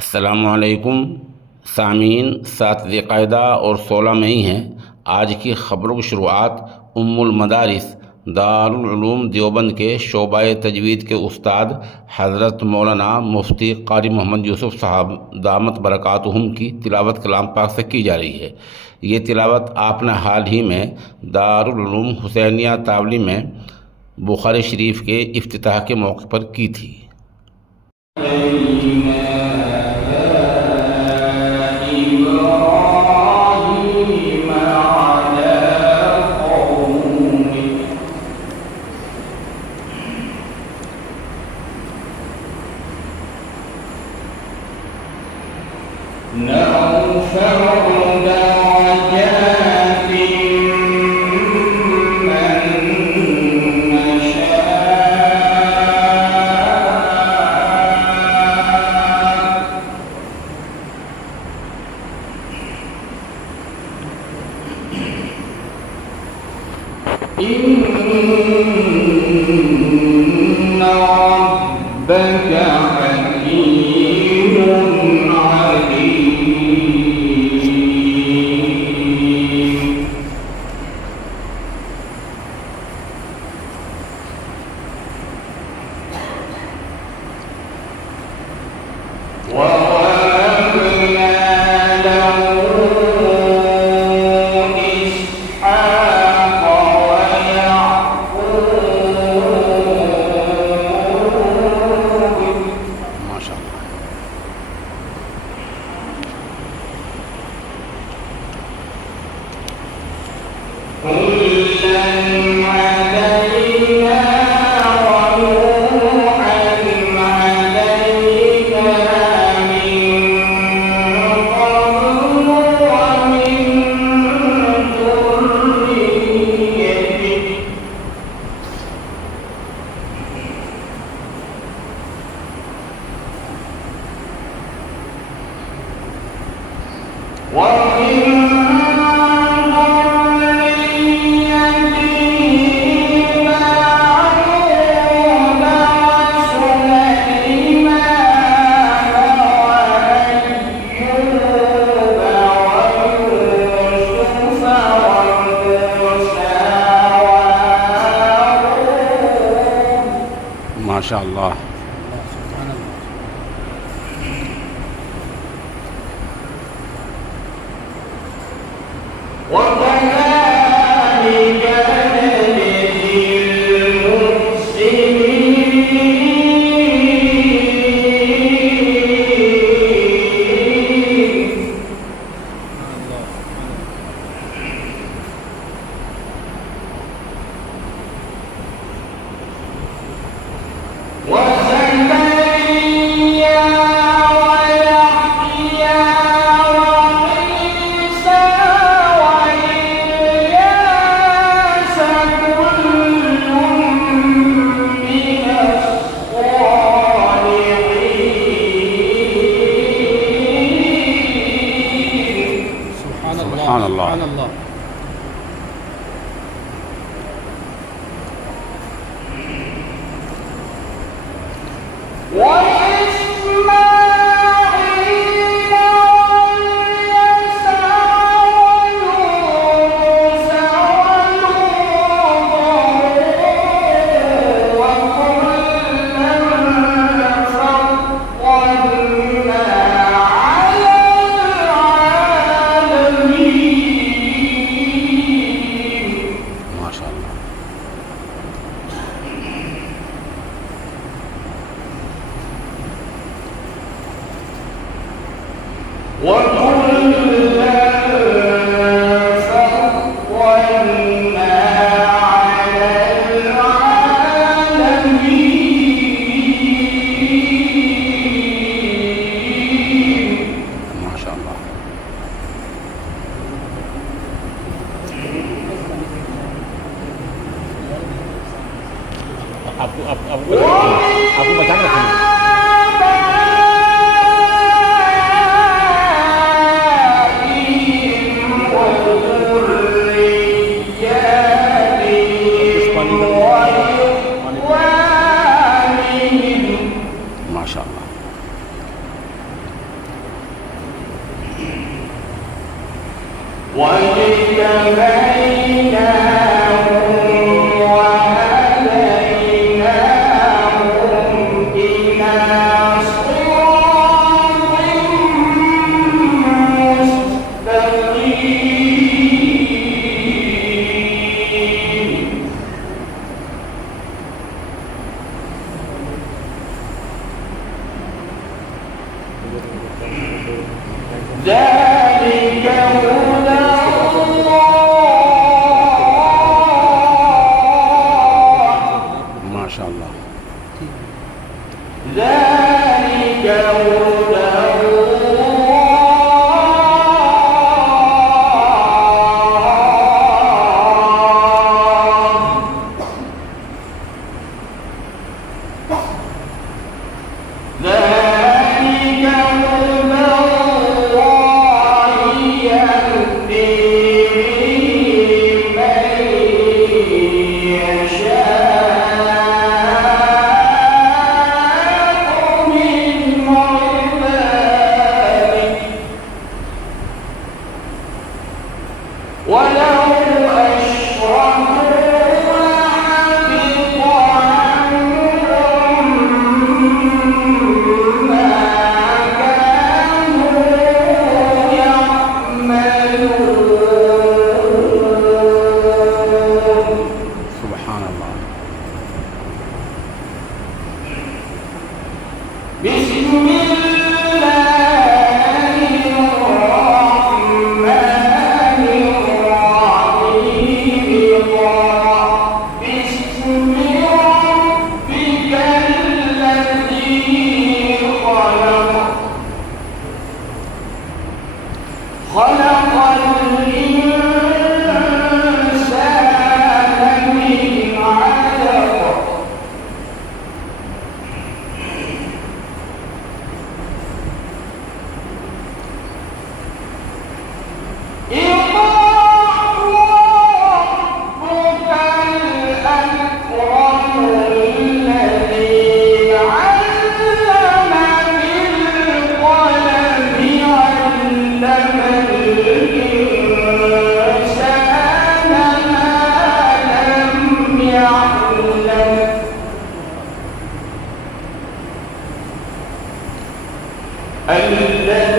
अस्सलामुअलैकुम सामीन। 7 ज़िलक़ाइदा और 16 मई है। आज की ख़बरों की शुरुआत उम्मुल मदारिस दारुल उलूम देवबंद के शोबाए तजवीद के उस्ताद हज़रत मौलाना मुफ्ती क़ारी मोहम्मद यूसुफ़ साहब दामत बरकातुहुम की तिलावत कलाम पाक से की जा रही है। ये तिलावत आपने हाल ही में दारुल उलूम हुसैनिया तावली में बुखारी शरीफ के इफ्तिताह के मौके पर की थी। إن ربك حكيم عليم ووهبنا له إسحاق ما شاء الله। كلا هدينا ونوحا هدينا من قبل ومن ذريته ما شاء الله। وكذلك نجزي المحسنين وزكريا ويحيى وعيسى وإلياس كل من الصالحين سبحان الله سبحان الله। وإسماعيل واليسع ويونس ولوطا وكلا فضلنا على العالمين ما شاء الله। وكلا فضلنا على العالمين ما شاء الله। आपको बचा के रखेंगे। واجتبيناهم وهديناهم إلى صراط مستقيم ذلك هدى الله ما شاء الله. ذلك هدى الله ذلك هدى الله يهدي من يشاء من عباده ولو أشركوا لحبط عنهم ما كانوا يعملون سبحان الله. بسم الله الرحمن الرحيم باسم ربك الذي خلق الإنسان من علق ربك الأكرم الذي علم بالقلم علم الإنسان ما لم يعلم الذي